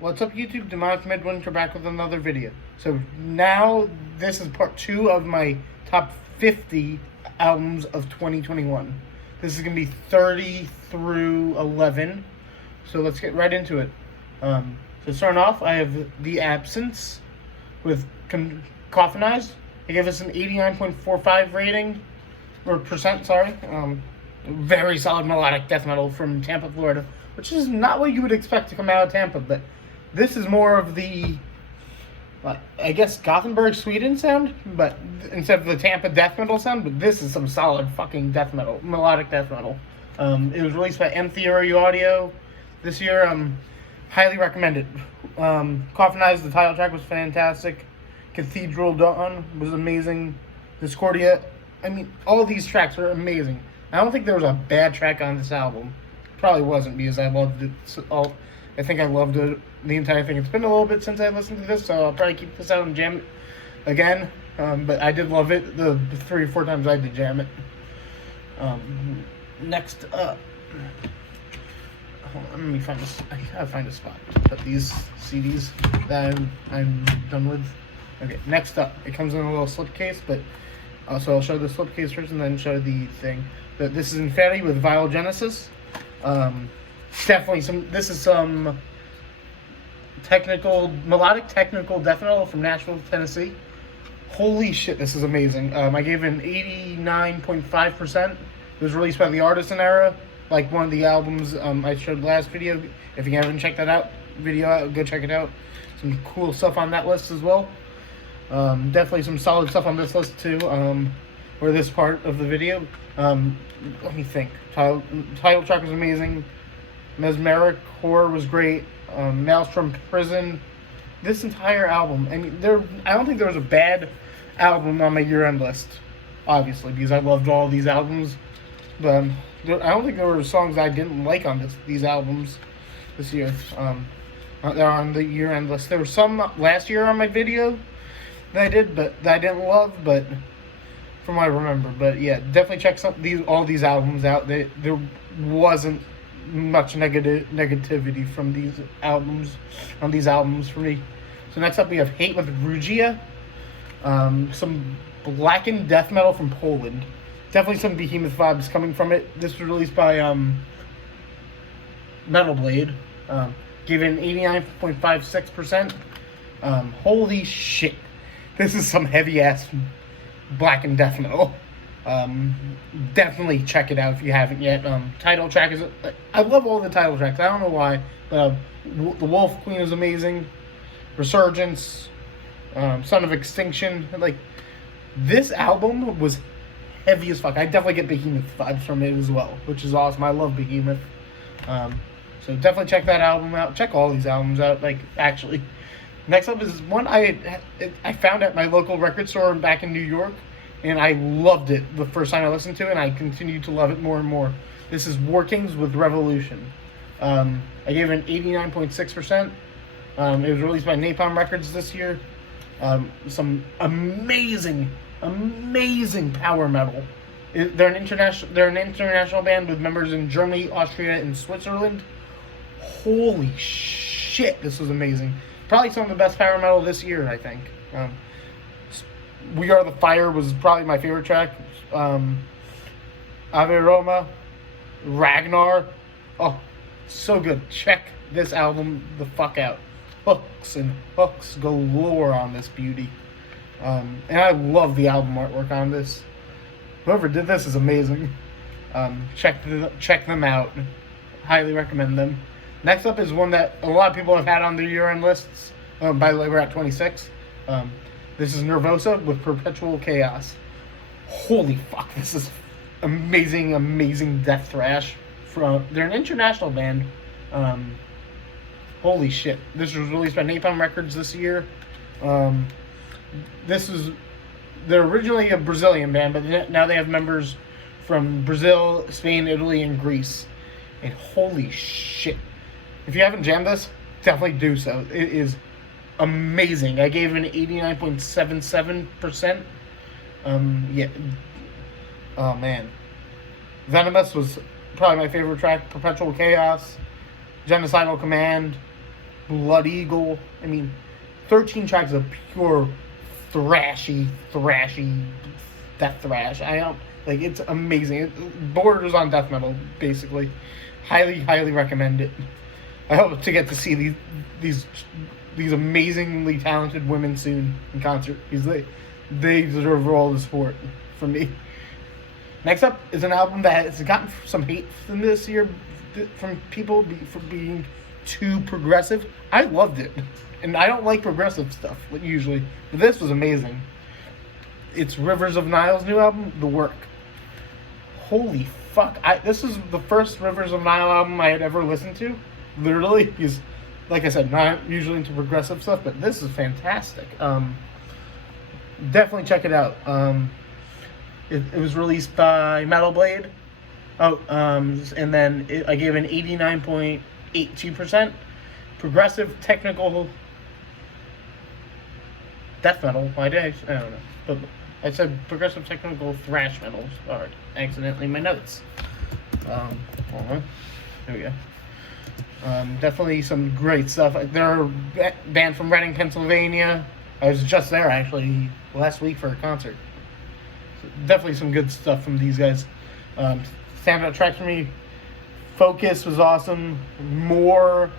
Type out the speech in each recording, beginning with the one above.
What's up YouTube, Demonic Midwinter back with another video. So now this is part 2 of my top 50 albums of 2021. This is going to be 30 through 11. So let's get right into it. So starting off, I have The Absence with Coffinized. I gave us an 89.45 rating, or percent, sorry. Very solid melodic death metal from Tampa, Florida, which is not what you would expect to come out of Tampa, but this is more of the, I guess, Gothenburg, Sweden sound, but instead of the Tampa death metal sound, but this is some solid fucking death metal, melodic death metal. It was released by M Theory Audio this year. Highly recommend it. Coffinized, the title track was fantastic. Cathedral Dawn was amazing. Discordia, I mean, all these tracks are amazing. I don't think there was a bad track on this album. Probably wasn't, because I loved it. I think I loved it, the entire thing. It's been a little bit since I listened to this, so I'll probably keep this out and jam it again. But I did love it the 3 or 4 times I did jam it. Next up, hold on, let me find this. I gotta find a spot to put these CDs that I'm done with. Okay, next up, it comes in a little slipcase, but also I'll show the slipcase first and then show the thing. But this is Infinity with Vile Genesis. Definitely this is some melodic technical death metal from Nashville, Tennessee. Holy shit, this is amazing. I gave it an 89.5%. It was released by the Artisan Era, like one of the albums I showed last video. If you haven't checked that out, go check it out. Some cool stuff on that list as well. Definitely some solid stuff on this list too, or this part of the video. Let me think. Title track was amazing. Mesmeric Horror was great. Maelstrom Prison. This entire album. I mean, I don't think there was a bad album on my year-end list, obviously, because I loved all these albums. But I don't think there were songs I didn't like on these albums this year. They're on the year-end list. There were some last year on my video that I did, but that I didn't love, but from what I remember. But yeah, definitely check all these albums out. There wasn't much negativity from these albums for me. So next up we have Hate with Rugia, some blackened death metal from Poland. Definitely some Behemoth vibes coming from it. This was released by Metal Blade. Gave it an 89.56%. Holy shit, this is some heavy ass blackened death metal. Definitely check it out if you haven't yet. Title track is, I love all the title tracks. I don't know why, but The Wolf Queen is amazing. Resurgence, Son of Extinction. Like, this album was heavy as fuck. I definitely get Behemoth vibes from it as well, which is awesome. I love Behemoth. So definitely check that album out. Check all these albums out. Like, actually, next up is one I found at my local record store back in New York. And I loved it the first time I listened to it, and I continued to love it more and more. This is Workings with Revolution. I gave it an 89.6%. It was released by Napalm Records this year. Some amazing power metal. They're an international band with members in Germany, Austria, and Switzerland. Holy shit, this was amazing. Probably some of the best power metal this year, I think. We Are the Fire was probably my favorite track. Ave Roma, Ragnar. Oh, so good. Check this album the fuck out. Hooks and hooks galore on this beauty. And I love the album artwork on this. Whoever did this is amazing. Check them out. Highly recommend them. Next up is one that a lot of people have had on their year-end lists. By the way, we're at 26. This is Nervosa with Perpetual Chaos. Holy fuck, this is amazing death thrash. They're an international band. Holy shit. This was released by Napalm Records this year. They're originally a Brazilian band, but now they have members from Brazil, Spain, Italy, and Greece. And holy shit. If you haven't jammed this, definitely do so. It is amazing. I gave it an 89.77%. Yeah. Oh man. Venomous was probably my favorite track. Perpetual Chaos, Genocidal Command, Blood Eagle. I mean, 13 tracks of pure thrashy death thrash. I don't like, it's amazing. It borders on death metal, basically. Highly recommend it. I hope to get to see these amazingly talented women soon in concert, because they deserve all the support from me. Next up is an album that has gotten some hate from this year from people for being too progressive. I loved it, and I don't like progressive stuff usually, but this was amazing. It's Rivers of Nile's new album, The Work. Holy fuck! This is the first Rivers of Nile album I had ever listened to. Literally, because, like I said, not usually into progressive stuff, but this is fantastic. Definitely check it out. It was released by Metal Blade. And then I gave an 89.82%. Progressive technical death metal. Why did I don't know. But I said progressive technical thrash metal. Sorry, accidentally in my notes. Hold on. There we go. Definitely some great stuff. They're a band from Reading, Pennsylvania. I was just there actually last week for a concert. So definitely some good stuff from these guys. Standout tracks for me: Focus was awesome. More.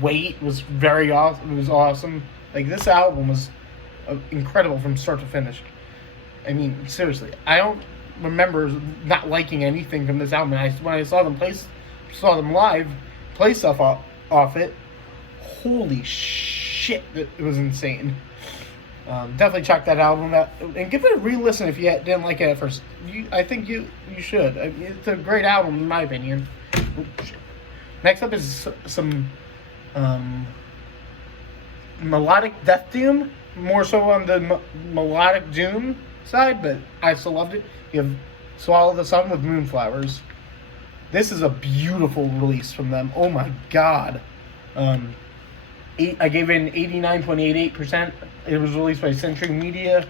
Wait was very awesome. It was awesome. Like, this album was incredible from start to finish. I mean, seriously, I don't remember not liking anything from this album. When I saw them live, play stuff off it. Holy shit, it was insane. Definitely check that album out and give it a re-listen if you didn't like it at first. I think you should. I mean, it's a great album in my opinion. Next up is some melodic death doom, more so on the melodic doom side, but I still loved it. You have Swallow the Sun with Moonflowers. This is a beautiful release from them. Oh my god. I gave it an 89.88%. It was released by Century Media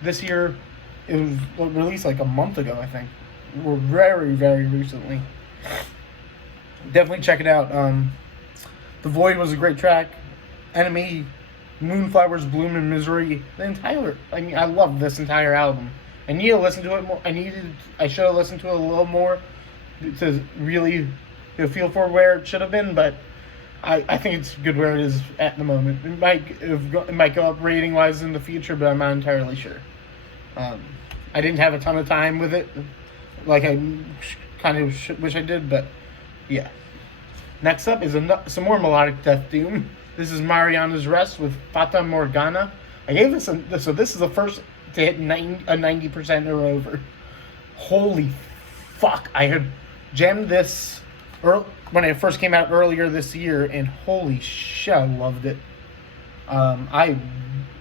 this year. It was released like a month ago, I think. Or very recently. Definitely check it out. The Void was a great track. Enemy, Moonflowers, Bloom, and Misery. I love this entire album. I need to listen to it more. I should have listened to it a little more to really feel for where it should have been, but I think it's good where it is at the moment. It might go up rating wise in the future, but I'm not entirely sure. I didn't have a ton of time with it, like I kind of wish I did, but yeah. Next up is some more melodic death doom. This is Mariana's Rest with Fata Morgana. I gave this so this is the first to hit a 90% or over. Holy fuck! I had jammed this when it first came out earlier this year, and holy shit, I loved it. One of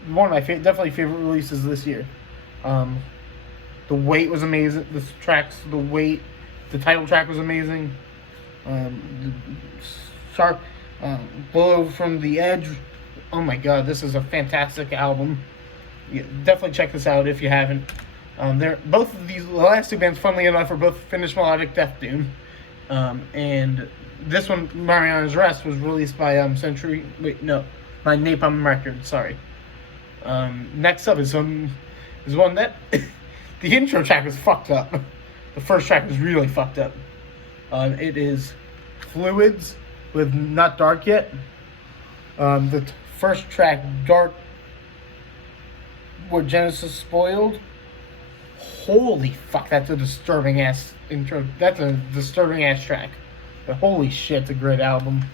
my definitely favorite releases this year. The Wait was amazing. The title track was amazing. Sharp Blow from the Edge. Oh my god, this is a fantastic album. Yeah, definitely check this out if you haven't. The last two bands, funnily enough, are both Finnish melodic death doom. And this one, Mariana's Rest, was released by by Napalm Records. Sorry. Next up is one that the intro track was fucked up. The first track was really fucked up. It is Fluids with Not Dark Yet. The first track, Dark, what Genesis spoiled. Holy fuck, that's a disturbing ass intro. That's a disturbing ass track. But holy shit, it's a great album.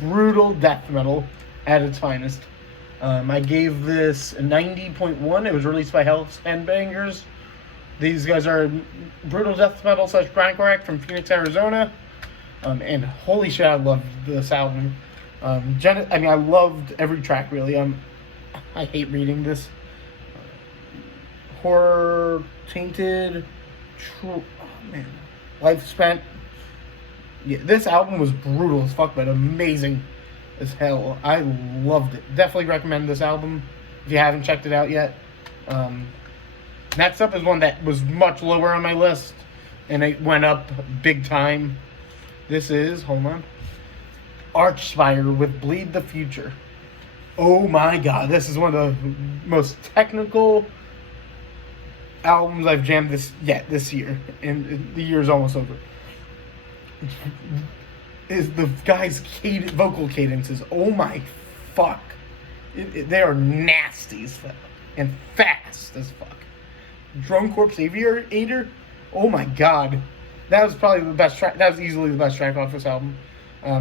Brutal death metal at its finest. I gave this a 90.1. It was released by Hell's Handbangers. These guys are brutal death metal / grindcore act from Phoenix, Arizona. And holy shit, I loved this album. I loved every track really. I hate reading this. Horror Tainted, Life Spent. Yeah, this album was brutal as fuck, but amazing as hell. I loved it. Definitely recommend this album if you haven't checked it out yet. Next up is one that was much lower on my list, and it went up big time. This is, hold on, Archspire with Bleed the Future. Oh my god, this is one of the most technical albums I've jammed this year, and the year is almost over. Is the guy's vocal cadences? Oh my fuck, they are nasty as fuck and fast as fuck. Drone Corps Aviator. Oh my god, that was probably the best track. That was easily the best track off this album.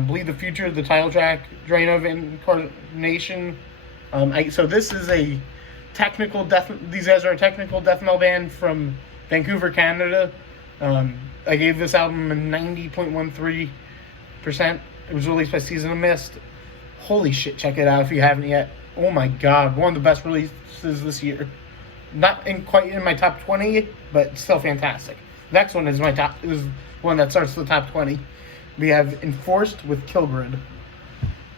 Bleed the Future, the title track, Drain of Incarnation. So this is a technical death. These guys are a technical death metal band from Vancouver, Canada. I gave this album a 90.13%. It was released by Season of Mist. Holy shit, check it out if you haven't yet. Oh my god, one of the best releases this year. Not quite in my top 20, but still fantastic. Next one is one that starts the top 20. We have Enforced with Kilgrid.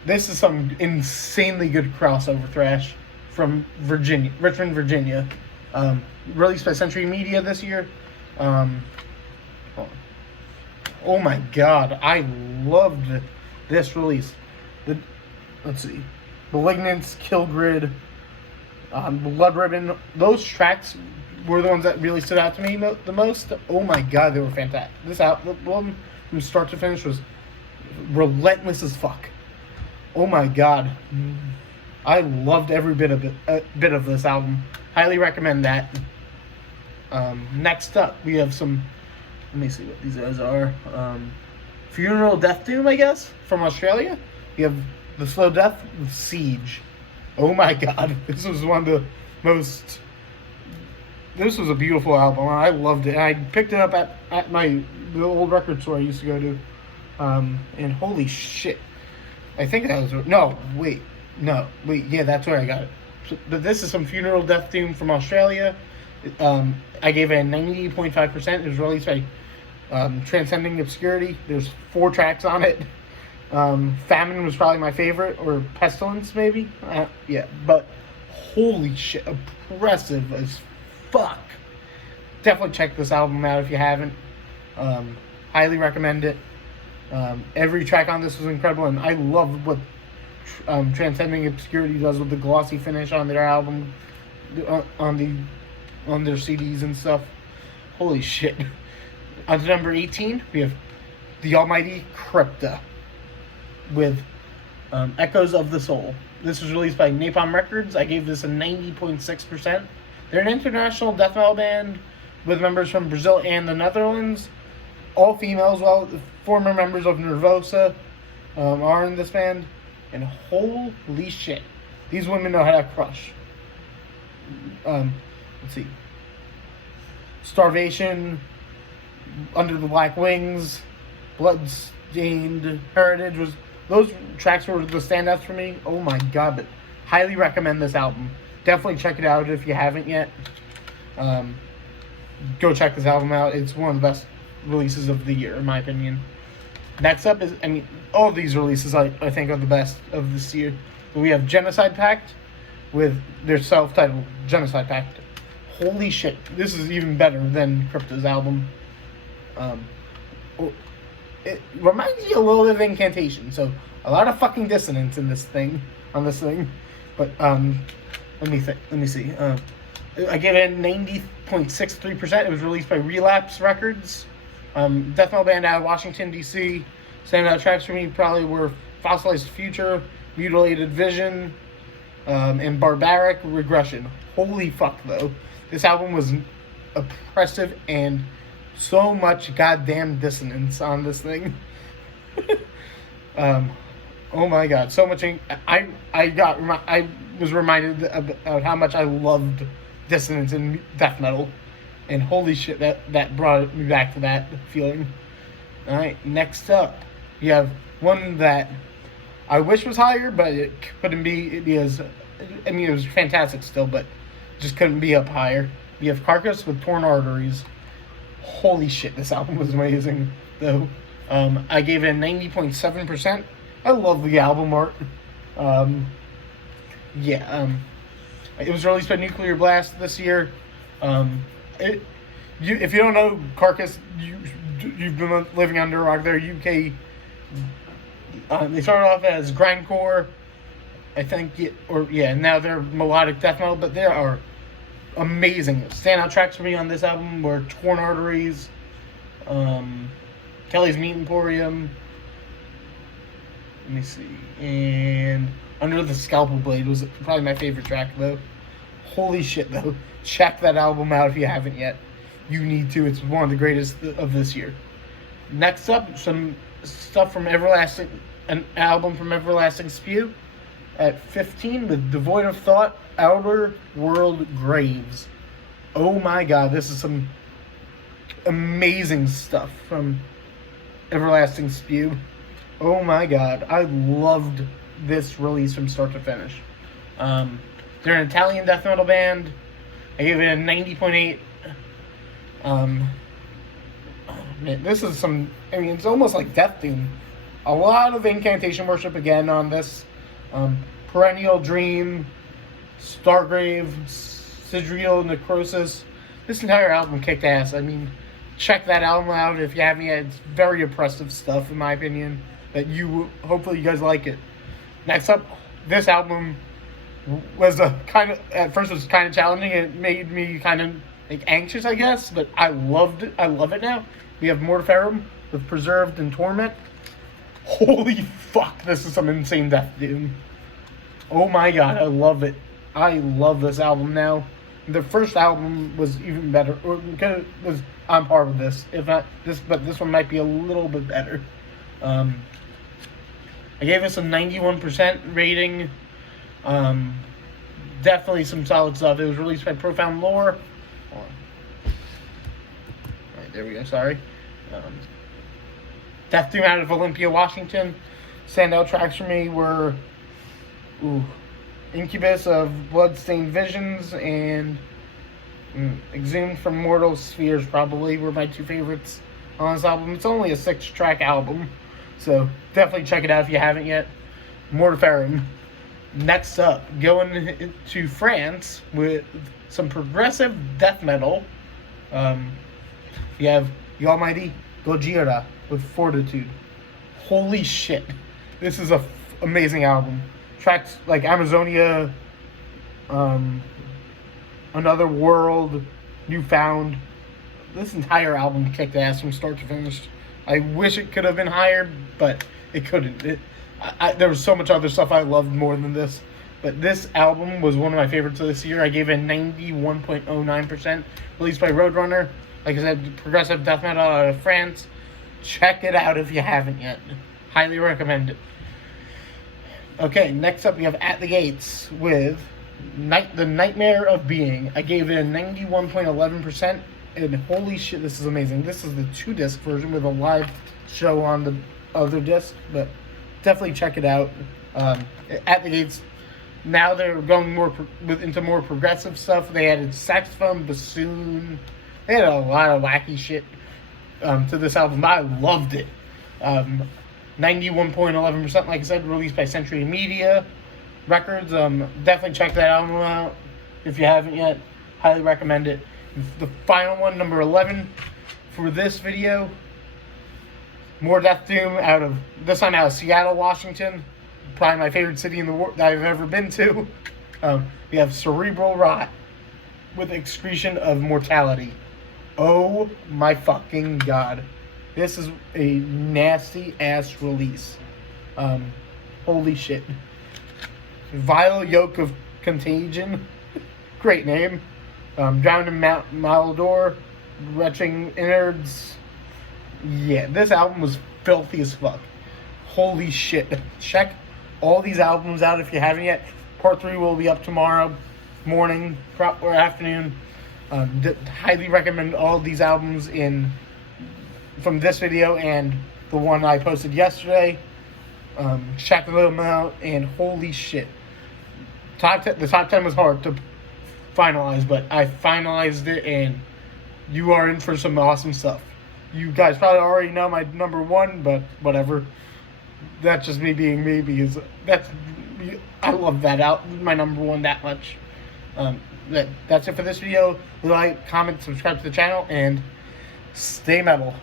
This is some insanely good crossover thrash from Richmond, Virginia. Released by Century Media this year. Oh my god, I loved this release. Let's see. Malignance, Kilgrid, Blood Ribbon. Those tracks were the ones that really stood out to me the most. Oh my god, they were fantastic. This album from start to finish was relentless as fuck. Oh my god, I loved every bit of this album. Highly recommend that. Next up, we have some. Let me see what these guys are. Funeral Death Doom, I guess, from Australia. We have The Slow Death with Siege. Oh my god, this was one of the most. This was a beautiful album. I loved it. I picked it up at the old record store I used to go to. And holy shit. I think that was... No, wait. Yeah, that's where I got it. But this is some Funeral Death Doom from Australia. I gave it a 90.5%. It was released by Transcending Obscurity. There's 4 tracks on it. Famine was probably my favorite, or Pestilence maybe. Yeah, but holy shit, oppressive as fuck. Definitely check this album out if you haven't. Highly recommend it. Every track on this was incredible, and I love what Transcending Obscurity does with the glossy finish on their album, on their CDs and stuff. Holy shit. On to number 18, we have The Almighty Crypta with Echoes of the Soul. This was released by Napalm Records. I gave this a 90.6%. They're an international death metal band with members from Brazil and the Netherlands. All females, well, former members of Nervosa are in this band. And holy shit, these women know how to crush. Let's see. Starvation, Under the Black Wings, Bloodstained Heritage those tracks were the standouts for me. Oh my god, but highly recommend this album. Definitely check it out if you haven't yet. Go check this album out. It's one of the best releases of the year, in my opinion. Next up is, all of these releases I think are the best of this year. But we have Genocide Pact with their self-titled Genocide Pact. Holy shit, this is even better than Crypta's album. It reminds me a little bit of Incantation, so a lot of fucking dissonance on this thing. But let me see. I gave it a 90.63%. It was released by Relapse Records. Death metal band out of Washington, D.C. Standout tracks for me probably were Fossilized Future, Mutilated Vision, and Barbaric Regression. Holy fuck, though. This album was oppressive and so much goddamn dissonance on this thing. Oh my god, so much. I was reminded of how much I loved dissonance in death metal, and holy shit, that brought me back to that feeling. All right, next up, you have one that I wish was higher, but it couldn't be because it was fantastic still, but just couldn't be up higher. You have Carcass with Torn Arteries. Holy shit, this album was amazing, though. I gave it a 90.7%. I love the album art. It was released by Nuclear Blast this year. If you don't know Carcass, you've been living under a rock. They're a UK They started off as grindcore, I think, now they're melodic death metal, but they are amazing. Standout tracks for me on this album were Torn Arteries, Kelly's Meat Emporium, let me see, and Under the Scalpel Blade was probably my favorite track, though. Holy shit, though. Check that album out if you haven't yet. You need to. It's one of the greatest of this year. Next up, some stuff from an album from Everlasting Spew at 15 with Devoid of Thought, Outer World Graves. Oh my god, this is some amazing stuff from Everlasting Spew. Oh my god, I loved this release from start to finish. They're an Italian death metal band. I gave it a 90.8. Man, this is it's almost like Death Doom. A lot of incantation worship again on this. Perennial Dream, Stargrave, Sidriel Necrosis. This entire album kicked ass. I mean, check that album out if you haven't yet. It's very oppressive stuff, in my opinion. But hopefully you guys like it. Next up, this album was at first it was kind of challenging. It made me kind of anxious, I guess, but I loved it. I love it now. We have Mortiferum with Preserved and Torment. Holy fuck, this is some insane death doom. Oh my god, I love it. I love this album now. The first album was even better. It was on par with this. If not this, but this one might be a little bit better. I gave this a 91% rating. Definitely some solid stuff. It was released by Profound Lore. Alright, there we go, sorry. Death Doom out of Olympia, Washington. Standout tracks for me were Incubus of Bloodstained Visions and Exhumed from Mortal Spheres probably were my two favorites on this album. It's only a 6-track album, so definitely check it out if you haven't yet. Mortiferum. Next up, going to France with some progressive death metal. You have the almighty Gojira with Fortitude. Holy shit. This is a amazing album. Tracks like Amazonia, Another World, Newfound. This entire album kicked ass from start to finish. I wish it could have been higher, but it couldn't. There was so much other stuff I loved more than this. But this album was one of my favorites of this year. I gave it 91.09%. Released by Roadrunner. Like I said, progressive death metal out of France. Check it out if you haven't yet. Highly recommend it. Okay, next up we have At the Gates with The Nightmare of Being. I gave it a 91.11%. And holy shit, this is amazing. This is the 2-disc version with a live show on the other disc. But definitely check it out. At the Gates, now they're going into more progressive stuff. They added saxophone, bassoon. They had a lot of wacky shit to this album. I loved it. 91.11%, like I said, released by Century Media Records. Definitely check that album out if you haven't yet. Highly recommend it. The final one, number 11 for this video. More Death Doom out of Seattle, Washington. Probably my favorite city in the world that I've ever been to. We have Cerebral Rot with Excretion of Mortality. Oh my fucking god. This is a nasty ass release. Holy shit. Vile Yoke of Contagion. Great name. Drowned in Malador. Retching Innards. Yeah, this album was filthy as fuck. Holy shit. Check all these albums out if you haven't yet. Part 3 will be up tomorrow morning or afternoon. Highly recommend all of these albums from this video and the one I posted yesterday. Check them out, and holy shit. The top 10 was hard to finalize, but I finalized it, and you are in for some awesome stuff. You guys probably already know my number 1, but whatever. That's just me being me, because I love that out, my number 1 that much. That's it for this video. Like, comment, subscribe to the channel, and stay metal.